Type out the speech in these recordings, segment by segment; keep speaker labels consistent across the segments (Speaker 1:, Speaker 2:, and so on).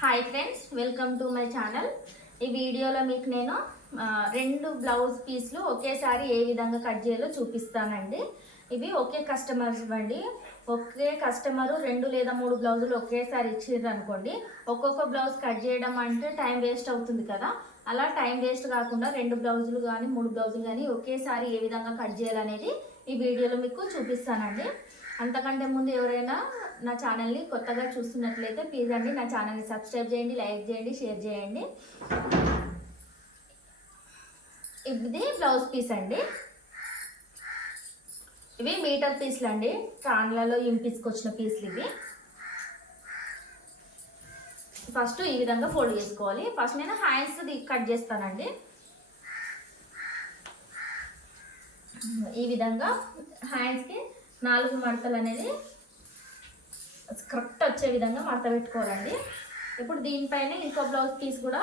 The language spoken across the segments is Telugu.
Speaker 1: Hi friends welcome to my channel ఈ వీడియోలో మీకు నేను రెండు బ్లౌజ్ పీస్లు ఒకేసారి ఏ విధంగా కట్ చేయాలో చూపిస్తానండి. ఇవి ఒకే కస్టమర్స్ ఇవ్వండి ఒకే కస్టమరు రెండు లేదా మూడు బ్లౌజులు ఒకేసారి ఇచ్చిర్రు అనుకోండి ఒక్కొక్క బ్లౌజ్ కట్ చేయడం అంటే టైం వేస్ట్ అవుతుంది కదా. అలా టైం వేస్ట్ కాకుండా రెండు బ్లౌజులు కానీ మూడు బ్లౌజులు కానీ ఒకేసారి ఏ విధంగా కట్ చేయాలనేది ఈ వీడియోలో మీకు చూపిస్తానండి. అంతకంటే ముందు ఎవరైనా నా ఛానల్ని కొత్తగా చూస్తున్నట్లయితే ప్లీజ్ అండి నా ఛానల్ని సబ్స్క్రైబ్ చేయండి లైక్ చేయండి షేర్ చేయండి. ఇది బ్లౌజ్ పీస్ అండి. ఇవి మీటర్ పీస్లు అండి. ట్రాన్లలో ఇంపించుకొచ్చిన పీస్లు ఇవి. ఫస్ట్ ఈ విధంగా ఫోల్డ్ చేసుకోవాలి. ఫస్ట్ నేను హ్యాండ్స్ కట్ చేస్తానండి. ఈ విధంగా హ్యాండ్స్కి నాలుగు మడతలు అనేది కరెక్ట్ వచ్చే విధంగా మడత పెట్టుకోవాలండి. ఇప్పుడు దీనిపైన ఇంకో బ్లౌజ్ పీస్ కూడా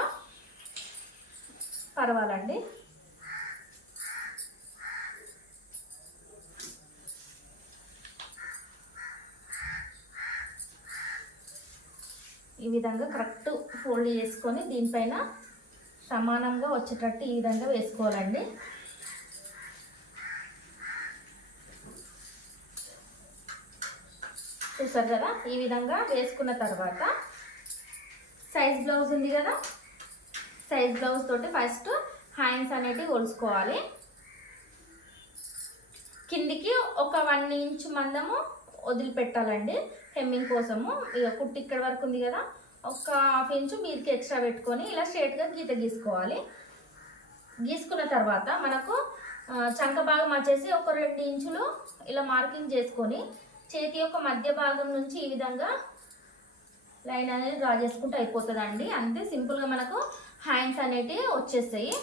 Speaker 1: పర్వాలండి. ఈ విధంగా కరెక్ట్ ఫోల్డ్ చేసుకొని దీనిపైన సమానంగా వచ్చేటట్టు ఈ విధంగా వేసుకోవాలండి. చూసారు కదా? ఈ విధంగా వేసుకున్న తర్వాత సైజ్ బ్లౌజ్ ఉంది కదా? సైజ్ బ్లౌజ్ తోటి ఫస్ట్ హ్యాండ్స్ అనేటివి కొలుసుకోవాలి కిందికి ఒక వన్ ఇంచ్ మందము వదిలిపెట్టాలండి. హెమ్మింగ్ కోసము. ఇక కుట్టి ఇక్కడ వరకు ఉంది కదా? ఒక హాఫ్ ఇంచు మీదకి ఎక్స్ట్రా పెట్టుకొని ఇలా స్ట్రేట్గా గీత గీసుకోవాలి. గీసుకున్న తర్వాత మనకు చంక భాగం వచ్చేసి ఒక రెండు ఇంచులు ఇలా మార్కింగ్ చేసుకొని చేతి యొక్క మధ్య భాగం నుంచి ఈ విధంగా లైన్ అనేది డ్రా చేసుకుంటే అయిపోతుందండి. అంతే సింపుల్గా మనకు హ్యాండ్స్ అనేటివి వచ్చేస్తాయి.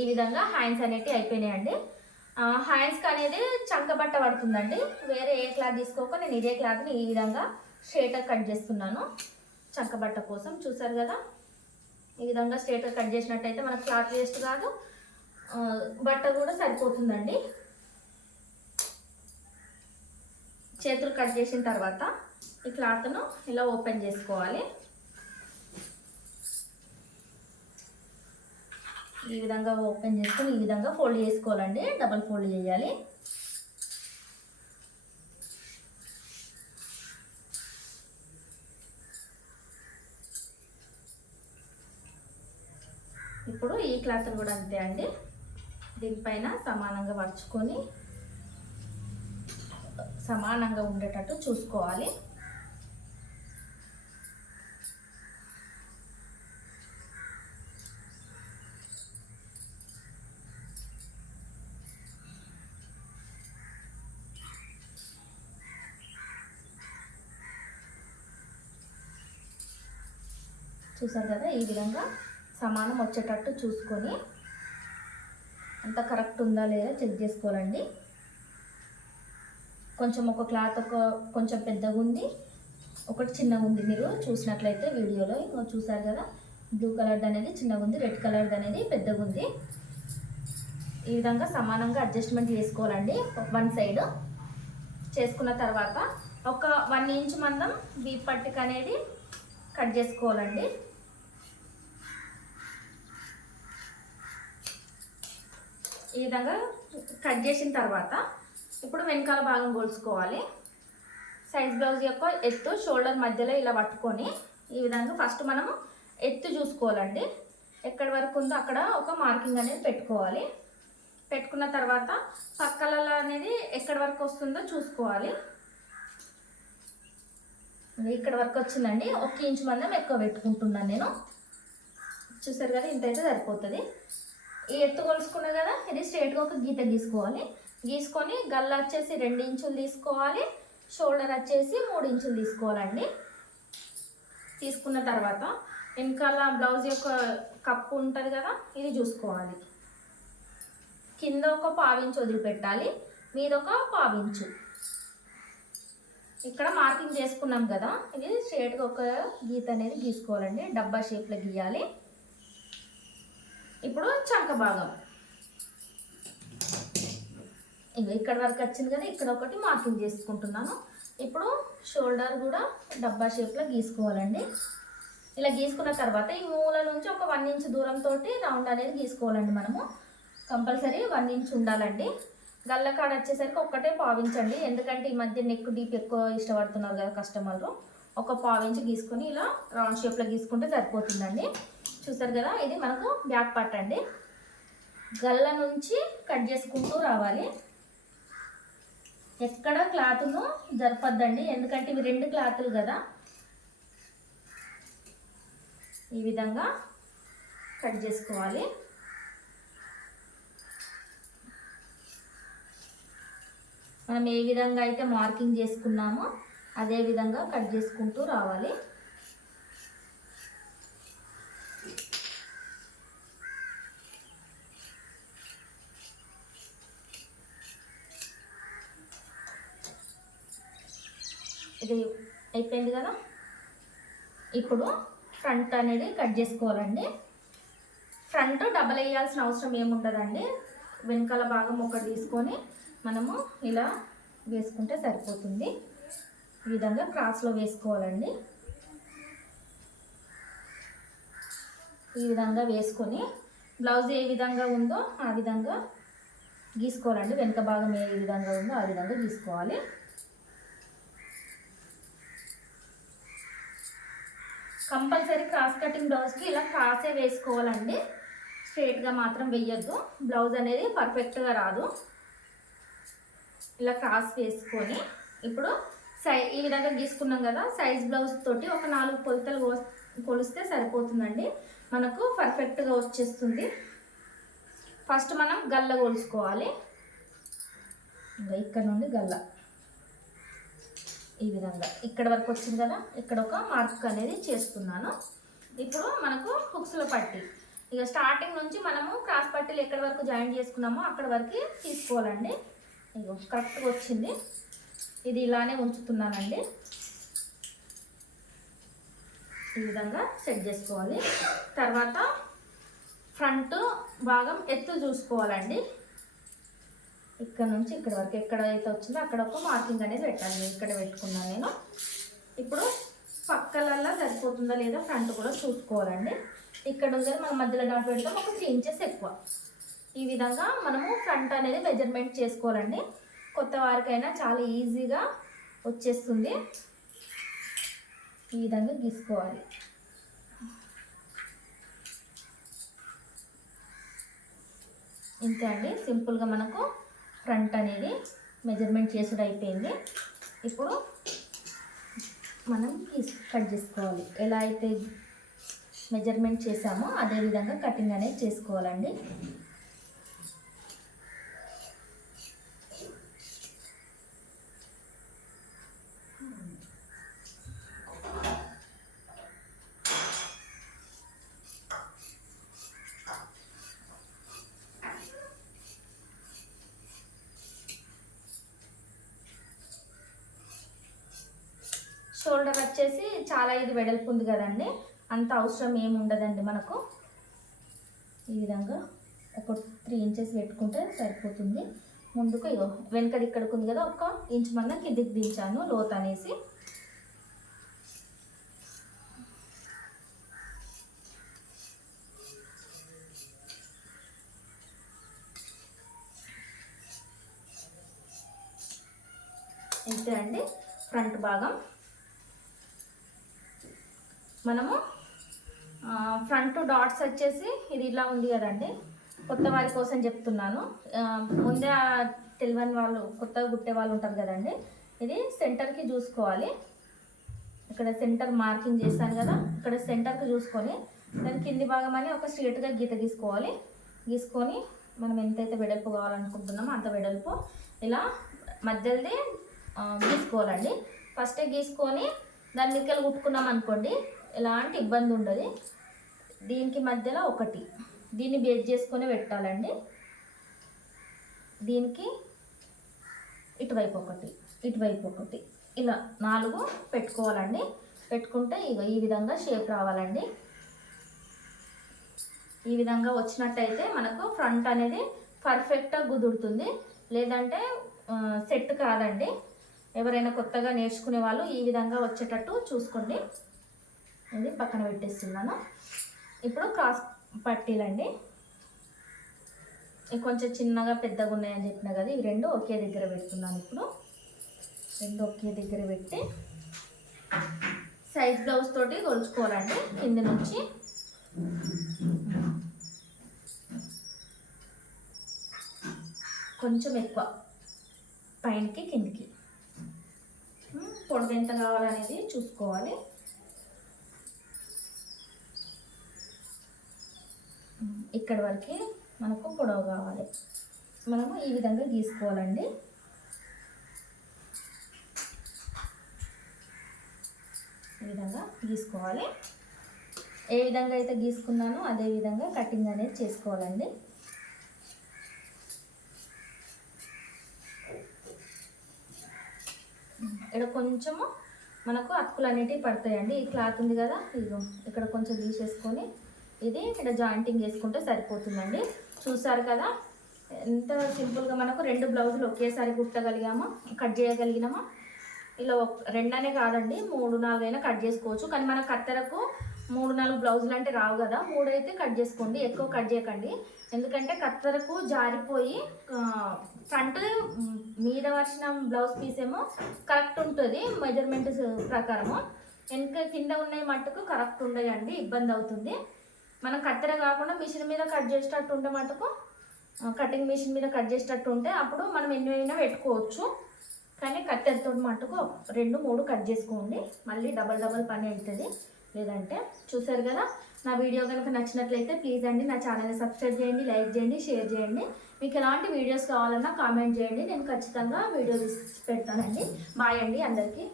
Speaker 1: ఈ విధంగా హ్యాండ్స్ అనేటివి అయిపోయినాయండి. హ్యాండ్స్కి అనేది చంకబట్ట పడుతుందండి. వేరే ఏ క్లాత్ తీసుకోక నేను ఇదే క్లాత్ని ఈ విధంగా షేటర్ కట్ చేస్తున్నాను. చంకబట్ట కోసం చూసారు కదా? ఈ విధంగా స్ట్రేట్గా కట్ చేసినట్టయితే మనకు క్లాత్ వేస్ట్ కాదు. బట్ట కూడా సరిపోతుందండి. చేతులు కట్ చేసిన తర్వాత ఈ క్లాత్ను ఇలా ఓపెన్ చేసుకోవాలి. ఈ విధంగా ఓపెన్ చేసుకొని ఈ విధంగా ఫోల్డ్ చేసుకోవాలండి. డబల్ ఫోల్డ్ చేయాలి. క్లాత్ కూడా అంతే అండి. దీనిపైన సమానంగా పరుచుకొని సమానంగా ఉండేటట్టు చూసుకోవాలి. చూసారు కదా ఈ విధంగా సమానం వచ్చేటట్టు చూసుకొని అంత కరెక్ట్ ఉందా లేదా చెక్ చేసుకోవాలండి. కొంచెం ఒక క్లాత్ ఒక కొంచెం పెద్దగా ఉంది ఒకటి చిన్నగా ఉంది. మీరు చూసినట్లయితే వీడియోలో ఇంకో చూసారు కదా బ్లూ కలర్ది అనేది చిన్నగా ఉంది రెడ్ కలర్ది అనేది పెద్దగా ఉంది. ఈ విధంగా సమానంగా అడ్జస్ట్మెంట్ చేసుకోవాలండి వన్ సైడ్. చేసుకున్న తర్వాత ఒక వన్ ఇంచ్ మందం బీప్ పట్టిక అనేది కట్ చేసుకోవాలండి. ఈ విధంగా కట్ చేసిన తర్వాత ఇప్పుడు వెనకాల భాగం కొలుసుకోవాలి సైజ్ బ్లౌజ్ యొక్క ఎత్తు షోల్డర్ మధ్యలో ఇలా పట్టుకొని ఈ విధంగా ఫస్ట్ మనము ఎత్తు చూసుకోవాలండి. ఎక్కడి వరకు ఉందో అక్కడ ఒక మార్కింగ్ అనేది పెట్టుకోవాలి. పెట్టుకున్న తర్వాత పక్కలలో అనేది ఎక్కడి వరకు వస్తుందో చూసుకోవాలి. ఇక్కడ వరకు వచ్చిందండి. ఒక ఇంచు మందం ఎక్కువ పెట్టుకుంటున్నాను నేను. చూసారు కదా ఇంత అయితే సరిపోతుంది. ఈ ఎత్తు కొలుసుకున్నా కదా ఇది స్ట్రేట్గా ఒక గీత గీసుకోవాలి. గీసుకొని గల్ల వచ్చేసి రెండు ఇంచులు తీసుకోవాలి షోల్డర్ వచ్చేసి మూడు ఇంచులు తీసుకోవాలండి. తీసుకున్న తర్వాత వెనకాల బ్లౌజ్ యొక్క కప్పు ఉంటుంది కదా ఇది చూసుకోవాలి. కింద ఒక పావించు వదిలిపెట్టాలి మీద ఒక పావించు ఇక్కడ మార్కింగ్ చేసుకున్నాం కదా ఇది స్ట్రేట్గా ఒక గీత అనేది గీసుకోవాలండి డబ్బా షేప్లో గీయాలి. ఇప్పుడు చంక భాగం ఇంకా ఇక్కడ వరకు వచ్చింది కదా ఇక్కడ ఒకటి మార్కింగ్ చేసుకుంటున్నాను. ఇప్పుడు షోల్డర్ కూడా డబ్బా షేప్లో గీసుకోవాలండి. ఇలా గీసుకున్న తర్వాత ఈ మూల నుంచి ఒక వన్ ఇంచ్ దూరంతో రౌండ్ అనేది గీసుకోవాలండి మనము. కంపల్సరీ వన్ ఇంచ్ ఉండాలండి. గల్ల కాడ వచ్చేసరికి ఒక్కటే పావించండి ఎందుకంటే ఈ మధ్య నెక్ డీప్ ఎక్కువ ఇష్టపడుతున్నారు కదా కస్టమర్లు. ఒక పావించి గీసుకొని ఇలా రౌండ్ షేప్లో గీసుకుంటే సరిపోతుందండి. చూసారు కదా ఇది మనకు బ్యాక్ పార్ట్ అండి. గల్ల నుంచి కట్ చేసుకుంటూ రావాలి. ఎక్కడ క్లాత్ను జరపద్దండి ఎందుకంటే ఇవి రెండు క్లాతులు కదా. ఈ విధంగా కట్ చేసుకోవాలి. మనం ఏ విధంగా అయితే మార్కింగ్ చేసుకున్నామో అదే విధంగా కట్ చేసుకుంటూ రావాలి. ఇది అయిపోయింది కదా? ఇప్పుడు ఫ్రంట్ అనేది కట్ చేసుకోవాలండి. ఫ్రంట్ డబల్ వేయాల్సిన అవసరం ఏముండదండి. వెనకాల భాగం ఒకటి తీసుకొని మనము ఇలా వేసుకుంటే సరిపోతుంది. ఈ విధంగా క్రాస్లో వేసుకోవాలండి. ఈ విధంగా వేసుకొని బ్లౌజ్ ఏ విధంగా ఉందో ఆ విధంగా గీసుకోవాలండి. వెనక భాగం ఏ విధంగా ఉందో ఆ విధంగా గీసుకోవాలి. కంపల్సరీ క్రాస్ కటింగ్ బ్లౌజ్కి ఇలా క్రాసే వేసుకోవాలండి. స్ట్రేట్గా మాత్రం వేయొద్దు బ్లౌజ్ అనేది పర్ఫెక్ట్గా రాదు. ఇలా క్రాస్ వేసుకొని ఇప్పుడు సై ఈ విధంగా గీసుకున్నాం కదా సైజ్ బ్లౌజ్ తోటి ఒక నాలుగు కొలతలు కొలిస్తే సరిపోతుందండి. మనకు పర్ఫెక్ట్గా వచ్చేస్తుంది. ఫస్ట్ మనం గల్ల కొలుసుకోవాలి. ఇంకా ఇక్కడ నుండి గల్ల. ఈ విధంగా. ఇక్కడ వరకు వచ్చింది కదా ఇక్కడ ఒక మార్క్ అనేది చేసుకున్నాను ఇప్పుడు మనకు హుక్స్లో పట్టి. ఇక స్టార్టింగ్ నుంచి మనము క్రాస్ పట్టీలు ఎక్కడ వరకు జాయిన్ చేసుకున్నామో అక్కడ వరకు తీసుకోవాలండి. ఇగో కరెక్ట్గా వచ్చింది. ఇది ఇలానే ఉంచుతున్నానండి. ఈ విధంగా సెట్ చేసుకోవాలి. తర్వాత ఫ్రంట్ భాగం ఎత్తు చూసుకోవాలండి. ఇక్కడ నుంచి ఇక్కడ వరకు ఎక్కడైతే వచ్చిందో అక్కడ ఒక మార్కింగ్ అనేది పెట్టాలి. ఇక్కడ పెట్టుకున్నాను నేను. ఇప్పుడు పక్కలల్లా సరిపోతుందా లేదా ఫ్రంట్ కూడా చూసుకోవాలండి. ఇక్కడ ఉంది కదా మనం మధ్యలో డాట్ పెడతాం. ఒక త్రీ ఇంచెస్ ఎక్కువ. ఈ విధంగా మనము ఫ్రంట్ అనేది మెజర్మెంట్ చేసుకోవాలండి. కొత్త వారికైనా చాలా ఈజీగా వచ్చేస్తుంది. ఈ విధంగా గీసుకోవాలి. ఇంతే అండి. సింపుల్గా మనకు ఫ్రంట్ అనేది మెజర్మెంట్ చేసుడు అయిపోయింది. ఇప్పుడు మనం కట్ చేసుకోవాలి. ఎలా అయితే మెజర్మెంట్ చేసామో అదే విధంగా కటింగ్ అనేది చేసుకోవాలండి. షోల్డర్ వచ్చేసి చాలా ఇది వెడల్పు ఉంది కదండి. అంత అవసరం ఏమి ఉండదండి మనకు. ఈ విధంగా ఒక త్రీ ఇంచెస్ పెట్టుకుంటే సరిపోతుంది. ముందుకు ఇగో వెనకది ఇక్కడికి ఉంది కదా ఒక ఇంచ్ మందం కిందికి దించాను లోత్ అనేసి. ఇంతే అండి ఫ్రంట్ భాగం. మనము ఫ్రంట్ డాట్స్ వచ్చేసి ఇది ఇలా ఉంది కదండి. కొత్త వారి కోసం చెప్తున్నాను. ముందే తెలియని వాళ్ళు కొత్తగా గుట్టే వాళ్ళు ఉంటారు కదండి. ఇది సెంటర్కి చూసుకోవాలి. ఇక్కడ సెంటర్ మార్కింగ్ చేశాను కదా ఇక్కడ సెంటర్కి చూసుకొని దాని కింది భాగం అని ఒక స్ట్రేట్గా గీత గీసుకోవాలి. గీసుకొని మనం ఎంతైతే వెడల్పు కావాలనుకుంటున్నామో అంత వెడల్పు ఇలా మధ్యలోది గీసుకోవాలండి. ఫస్టే గీసుకొని దాని మీదకి కుట్టుకున్నాం అనుకోండి ఎలాంటి ఇబ్బంది ఉండదు. దీనికి మధ్యలో ఒకటి. దీన్ని బేస్ చేసుకొని పెట్టాలండి. దీనికి ఇటువైపు ఒకటి ఇటువైపు ఒకటి. ఇలా నాలుగు పెట్టుకోవాలండి. పెట్టుకుంటే ఇక ఈ విధంగా షేప్ రావాలండి. ఈ విధంగా వచ్చినట్టయితే మనకు ఫ్రంట్ అనేది పర్ఫెక్ట్గా కుదురుతుంది. లేదంటే సెట్ కాదండి. ఎవరైనా కొత్తగా నేర్చుకునే వాళ్ళు ఈ విధంగా వచ్చేటట్టు చూసుకోండి. ఇది పక్కన పెట్టేస్తున్నాను. ఇప్పుడు క్రాస్ పట్టీలండి. ఇవి కొంచెం చిన్నగా పెద్దగా ఉన్నాయని చెప్పిన కదా ఇవి రెండు ఒకే దగ్గర పెడుతున్నాను ఇప్పుడు. రెండు ఒకే దగ్గర పెట్టి సైజ్ బ్లౌజ్ తోటి కొలుచుకోవాలండి. కింద నుంచి కొంచెం ఎక్కువ పైనకి కిందికి. ఉమ్, పొడవు ఎంత కావాలనేది చూసుకోవాలి. ఇక్కడ వరకు మనకు పొడవు కావాలి. మనము ఈ విధంగా గీసుకోవాలండి. ఈ విధంగా గీసుకోవాలి. ఏ విధంగా అయితే గీసుకున్నానో అదే విధంగా కటింగ్ అనేది చేసుకోవాలండి. ఇక్కడ కొంచెము మనకు అతుకులు అనేటివి పడతాయండి. ఈ క్లాత్ ఉంది కదా ఇదిగో. ఇక్కడ కొంచెం తీసేసుకొని ఇది ఇక్కడ జాయింటింగ్ చేసుకుంటే సరిపోతుందండి. చూసారు కదా? ఎంత సింపుల్గా మనకు రెండు బ్లౌజులు ఒకేసారి కుట్టగలిగామా? కట్ చేయగలిగినామా? ఇలా ఒక- రెండనే కాదండి మూడు నాలుగైనా కట్ చేసుకోవచ్చు. కానీ మన కత్తెరకు మూడు నాలుగు బ్లౌజులు అంటే రావు కదా? మూడైతే కట్ చేసుకోండి ఎక్కువ కట్ చేయకండి. ఎందుకంటే కత్తెరకు జారిపోయి ఫ్రంట్ మీద వచ్చిన బ్లౌజ్ పీస్ ఏమో కరెక్ట్ ఉంటుంది మెజర్మెంట్ ప్రకారము. వెనక కింద ఉన్నాయి మట్టుకు కరెక్ట్ ఉండదండి ఇబ్బంది అవుతుంది. మనం కత్తెర కాకుండా మిషన్ మీద కట్ చేసేటట్టు ఉంటే మటుకు కటింగ్ మిషన్ మీద కట్ చేసేటట్టు ఉంటే అప్పుడు మనం ఎన్నైనా పెట్టుకోవచ్చు. కానీ కత్తెరతో మటుకు రెండు మూడు కట్ చేసుకోండి. మళ్ళీ డబల్ డబల్ పని అవుతుంది. లేదంటే చూసారు కదా నా వీడియో కనుక నచ్చినట్లయితే ప్లీజ్ అండి నా ఛానల్ని సబ్స్క్రైబ్ చేయండి లైక్ చేయండి షేర్ చేయండి. మీకు ఎలాంటి వీడియోస్ కావాలన్నా కామెంట్ చేయండి. నేను ఖచ్చితంగా వీడియో తీసి పెడతానండి. బాయ్ అండి అందరికీ.